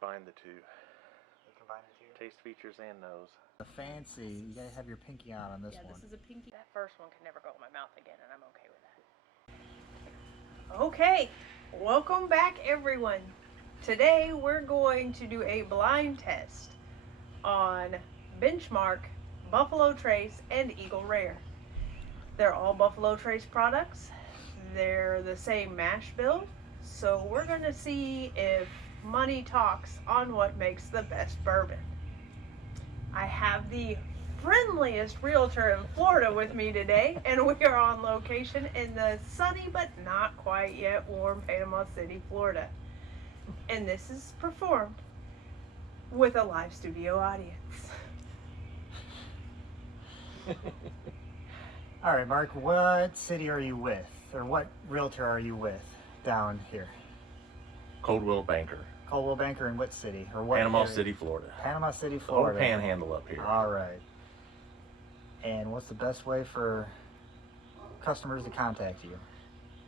combine the two. You combine the two? Taste, features, and nose. The fancy, you gotta have your pinky on this one. Yeah, this is a pinky. That first one can never go in my mouth again, and I'm okay with that. Okay, welcome back everyone. Today we're going to do a blind test on Benchmark, Buffalo Trace, and Eagle Rare. They're all Buffalo Trace products. They're the same mash bill, so we're going to see if money talks on what makes the best bourbon. I have the friendliest realtor in Florida with me today, and we are on location in the sunny but not quite yet warm Panama City, Florida. And this is performed with a live studio audience. All right, Mark, what city are you with? Or what realtor are you with down here? Coldwell Banker. Coldwell Banker in what city? Or what Panama area? City, Florida. Panama City, The whole Florida. panhandle up here. All right. And what's the best way for customers to contact you?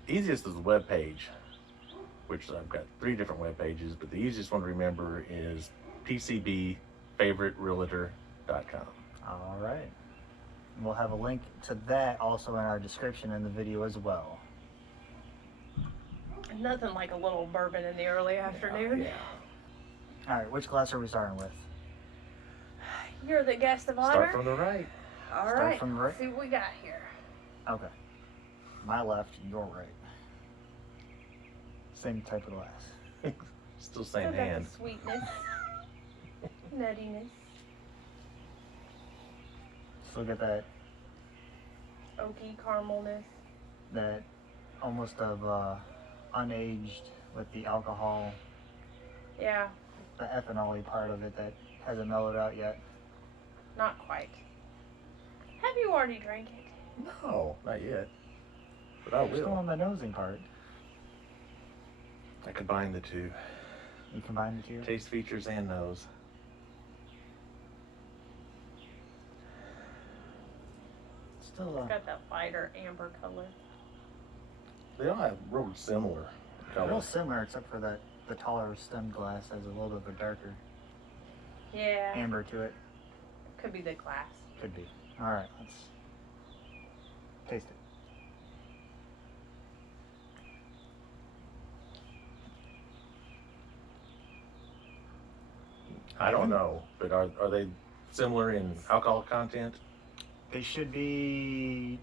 Easiest is the web page, which I've got 3 different web pages, but the easiest one to remember is pcbfavoriterealtor.com. All right. And we'll have a link to that also in our description in the video as well. Nothing like a little bourbon in the early afternoon. Yeah. All right, which glass are we starting with? You're the guest of honor. Start from the right. All Start right. from the right? Let's see what we got here. Okay. My left, your right. Same type of glass. Still Still same got hand. the sweetness, nuttiness, Still get that oaky caramelness. that almost of unaged with the alcohol, Yeah, the ethanol-y part of it that hasn't mellowed out yet. not quite. Have you already drank it? No, not yet. But I We're still will. on the nosing part. I combine the two. You combine the two? Taste, features, and nose. Still It's got that lighter amber color. They all have real similar a little colors. similar, except for that the taller stemmed glass has a little bit of a darker Yeah, amber to it. could be the glass. Could be. All right, let's taste it. I don't know, but are they similar in alcohol content? They should be.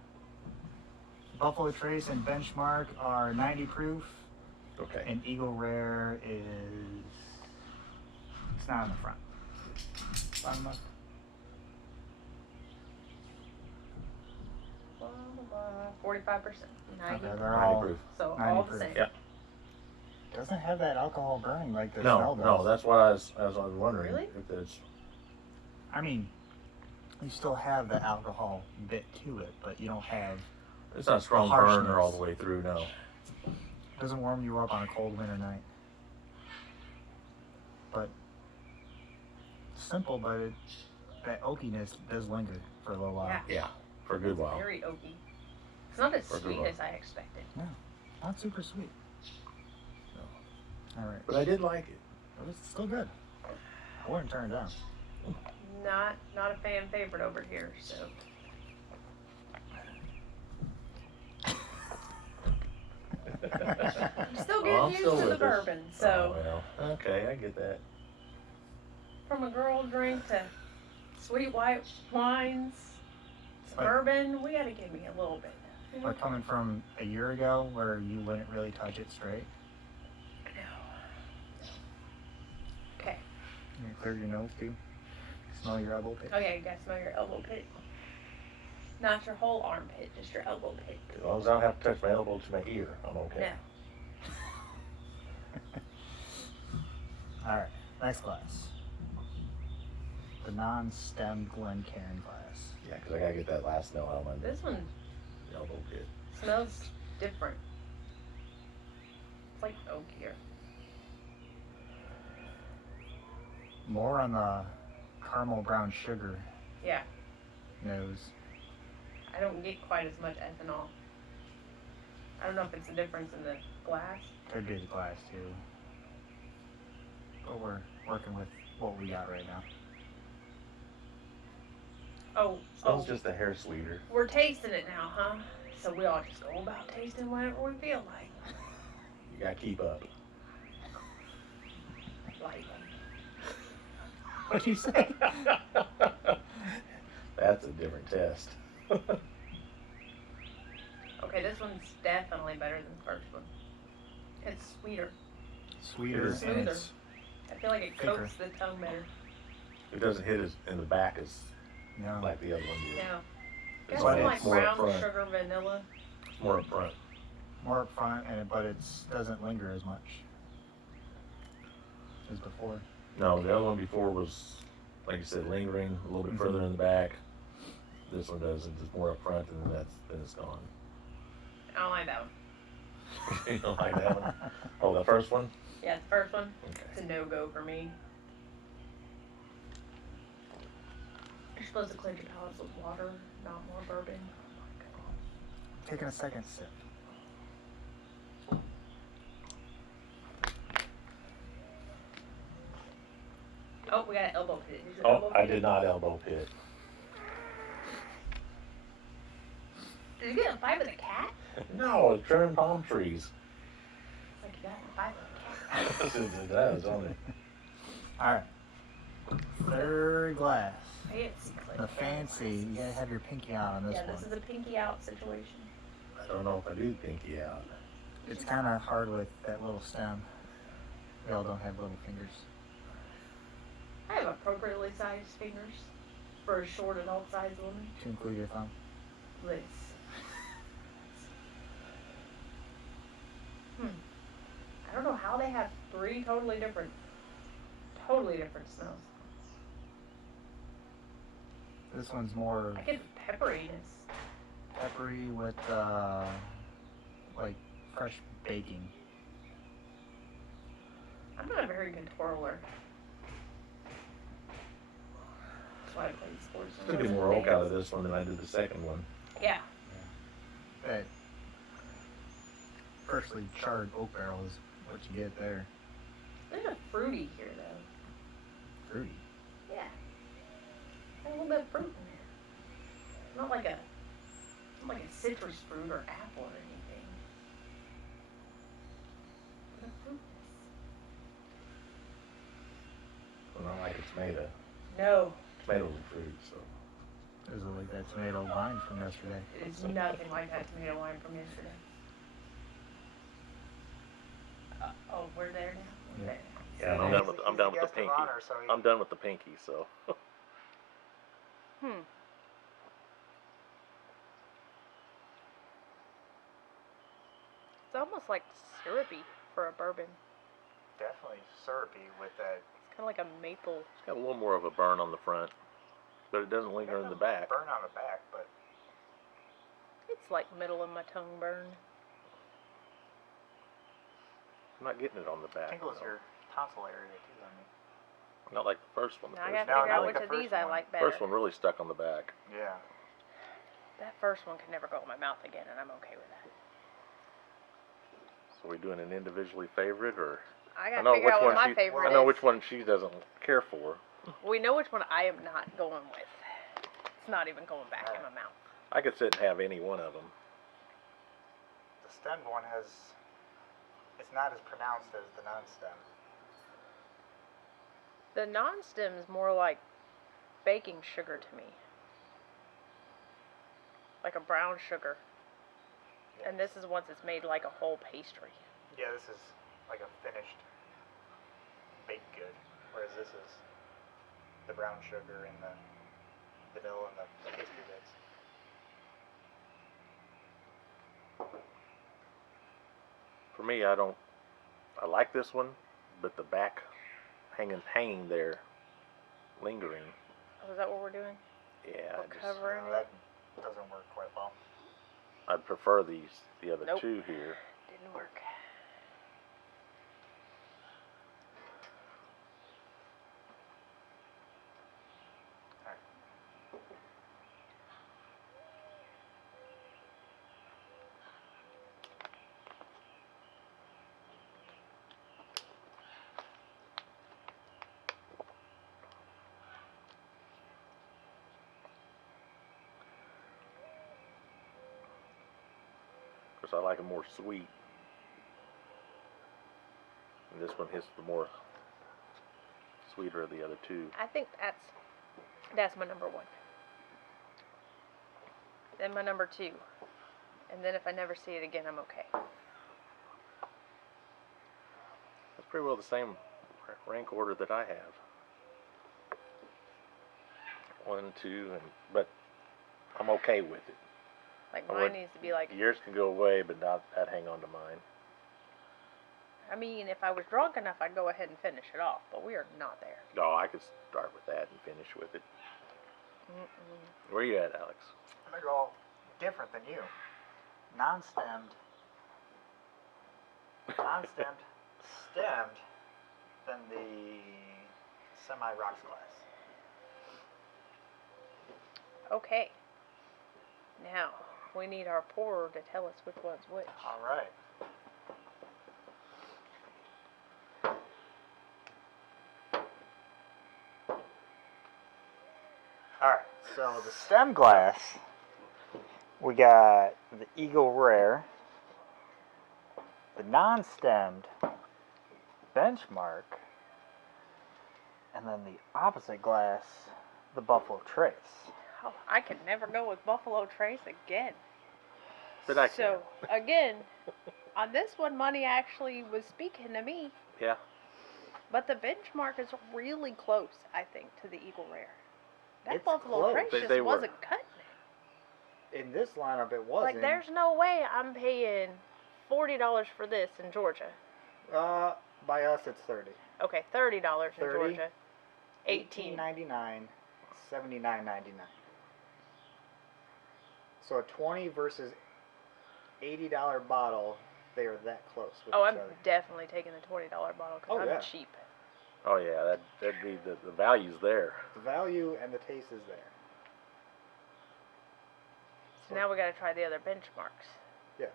Buffalo Trace and Benchmark are 90 proof, Okay. and Eagle Rare is. It's not on the front. Bottom left. 45%. 90. Okay, they're 90 all. proof. So 90 all the proof. same. Yeah. Doesn't have that alcohol burning like the No, smell does. no, that's what I was wondering. Really? If it's I mean, you still have the alcohol bit to it, but you don't have. it's not a strong The burner harshness. all the way through, no. It doesn't warm you up on a cold winter night. But simple, but that oakiness does linger for a little while. Yeah. Yeah, for a good while. Very oaky. It's not as For a good sweet one. as I expected. Not super sweet. All right, But I did like it. but it's still good. I wouldn't turn it down. Not a fan favorite over here. So I'm still getting Oh, I'm used still to the with it. bourbon. So Oh, well, okay, I get that. from a girl drink to sweet white wines, Like- bourbon, we gotta give me a little bit. We're coming from a year ago where you wouldn't really touch it straight. Okay. You clear your nose too. Smell your elbow pit. Okay, you gotta smell your elbow pit. Not your whole armpit, just your elbow pit. As long as I don't have to touch my elbow to my ear, I'm okay. No. All right, next glass. The non-stemmed Glencairn glass. Yeah, because I gotta get that last smell out of my This one elbow pit. smells different. It's like oakier. More on the caramel brown sugar Yeah, nose. I don't get quite as much ethanol. I don't know if it's a difference in the glass. Could be the glass too. But we're working with what we got right now. Smells just a hair sweeter. We're tasting it now, huh? So we all just go about tasting whatever we feel like. You gotta keep up. Like, What'd you say? That's a different test. okay, this one's definitely better than the first one. It's sweeter. Sweeter and Smoother. it's I feel like it coats the tongue better. It doesn't hit as in the back as no. like the other one did. Yeah. It's Got some like like more up brown front. sugar vanilla. It's more up front. More up front, but it doesn't linger as much as before. No, the other one before was, like you said, lingering a little bit further in the back. This one doesn't. It's more up front, and then it's gone. I don't like that one. You don't like that one? Oh, the first one? Yeah, the first one. Okay. It's a no-go for me. You're supposed to cleanse your palates with water, not more bourbon. Oh my God. Taking a second sip. Oh, we got an elbow pit. Did you Oh, elbow I pit? did not elbow pit. Did you get in a fight with a cat? No, it's trimming palm trees. It's like you got in a fight with a cat. It does, don't it? Alright. Third glass. Fancy. The fancy. You gotta have your pinky out on this Yeah, one. this is a pinky out situation. I don't know if I do pinky out. It's kind of hard with that little stem. We all don't have little fingers. I have appropriately sized fingers for a short adult-sized woman. To include your thumb. This. I don't know how they have three totally different smells. This one's more I get pepperiness. peppery with like fresh baking. I'm not a very good twirler. That's why I played sports. I took more oak out of this one than I did the second one. Yeah. That freshly charred oak barrel is what you get there. There's a fruity here though. Fruity. Yeah. Got a little bit of fruit in there. Not like a citrus fruit or apple or anything. But a fruitness. Well, not like a tomato. No. Tomato fruit, so. Is it like that tomato wine from yesterday? It's nothing like that tomato wine from yesterday. Oh, we're there now? Yeah. Okay. Yeah, I'm done with the pinky. I'm done with the pinky, so. It's almost like syrupy for a bourbon. Definitely syrupy with that. It's kind of like a maple. It's got a little more of a burn on the front, but it doesn't linger in the back. Burn on the back, but It's like middle of my tongue burn. I'm not getting it on the back. tingles though. your tonsil area too. I mean. Not like the first one. The Now I first gotta figure not out like which the of these first I one. like better. First one really stuck on the back. Yeah. That first one can never go in my mouth again, and I'm okay with that. So we doing an individually favorite, or I gotta figure out what my favorite I know is. which one she doesn't care for. We know which one I am not going with. It's not even going back in my mouth. I could sit and have any one of them. The stemmed one has. It's not as pronounced as the non-stem. The non-stem is more like baking sugar to me. Like a brown sugar. And this is once it's made like a whole pastry. Yeah, this is like a finished baked good, whereas this is the brown sugar and the vanilla and the pastry bits. For me, I like this one, but the back hanging there, lingering. Oh, is that what we're doing? Yeah, We're covering That it? doesn't work quite well. I'd prefer the other Nope. two here. Didn't work. because I like them more sweet. And this one hits the more sweeter of the other two. I think that's my number one. Then my number two. And then if I never see it again, I'm okay. That's pretty well the same rank order that I have. 1, 2, but I'm okay with it. Like mine needs to be like. Yours can go away, but I'd hang on to mine. I mean, if I was drunk enough, I'd go ahead and finish it off, but we are not there. No, I could start with that and finish with it. Where you at, Alex? I'm gonna go different than you. Non-stemmed, stemmed than the semi-rocks glass. Okay. Now, we need our pourer to tell us which one's which. All right. Alright, so the stem glass, we got the Eagle Rare, the non-stemmed Benchmark, and then the opposite glass, the Buffalo Trace. Oh, I could never go with Buffalo Trace again. But I can. So, again, on this one, money actually was speaking to me. Yeah. But the Benchmark is really close, I think, to the Eagle Rare. That It's Buffalo close. Trace They just were. wasn't cutting it. In this lineup, it wasn't. Like, there's no way I'm paying $40 for this in Georgia. By us, it's 30. Okay, $30 in 30, Georgia. $18. $18.99, $79.99. So a 20 versus $80 bottle, they are that close with Oh, each I'm other. definitely taking the $20 bottle because Oh, I'm yeah. cheap. Oh yeah, that'd be the value's there. The value and the taste is there. So now we got to try the other Benchmarks. Yes.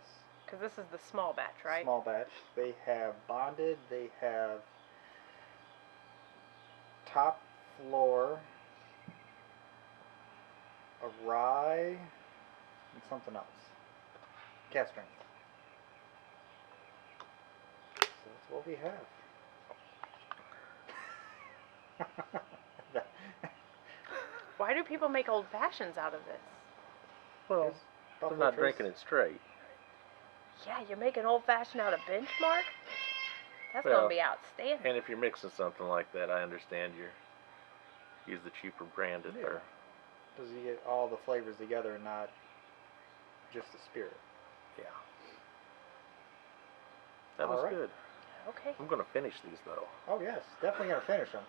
Because this is the small batch, right? Small batch. They have bonded. They have top floor, a rye, and something else. Cast strength. So that's what we have. Why do people make old fashions out of this? Well, Yes, I'm Buffalo not Trace. drinking it straight. Yeah, you're making old fashioned out of Benchmark? That's Well, going to be outstanding. And if you're mixing something like that, I understand use the cheaper brand at Yeah. there. Because you get all the flavors together and not just the spirit. Yeah. That All was right. good. Okay. I'm gonna finish these though. Oh yes, definitely gonna finish them.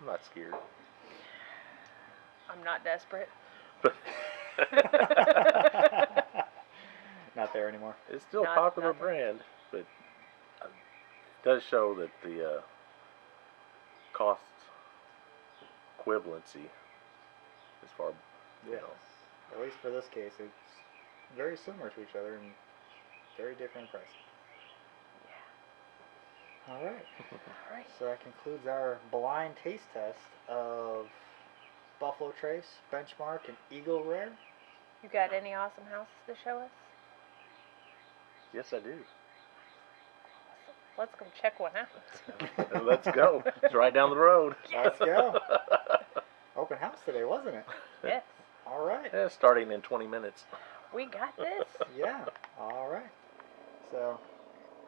I'm not scared. I'm not desperate. But Not there anymore. it's still a Not- popular not there. brand, but it does show that the cost equivalency as far, you Yes. know. At least for this case, it's very similar to each other and very different in price. Yeah. All right. All right. So that concludes our blind taste test of Buffalo Trace, Benchmark, and Eagle Rare. You got any awesome houses to show us? Yes, I do. Let's go check one out. Let's go. It's right down the road. Let's go. Open house today, wasn't it? Yes. All right. Yeah, starting in 20 minutes. We got this. Yeah. All right. So,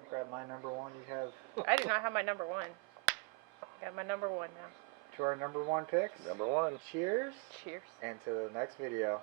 grab my number one. You have I do not have my number one. Got my number one now. to our number one picks. Number one. Cheers. Cheers. And to the next video.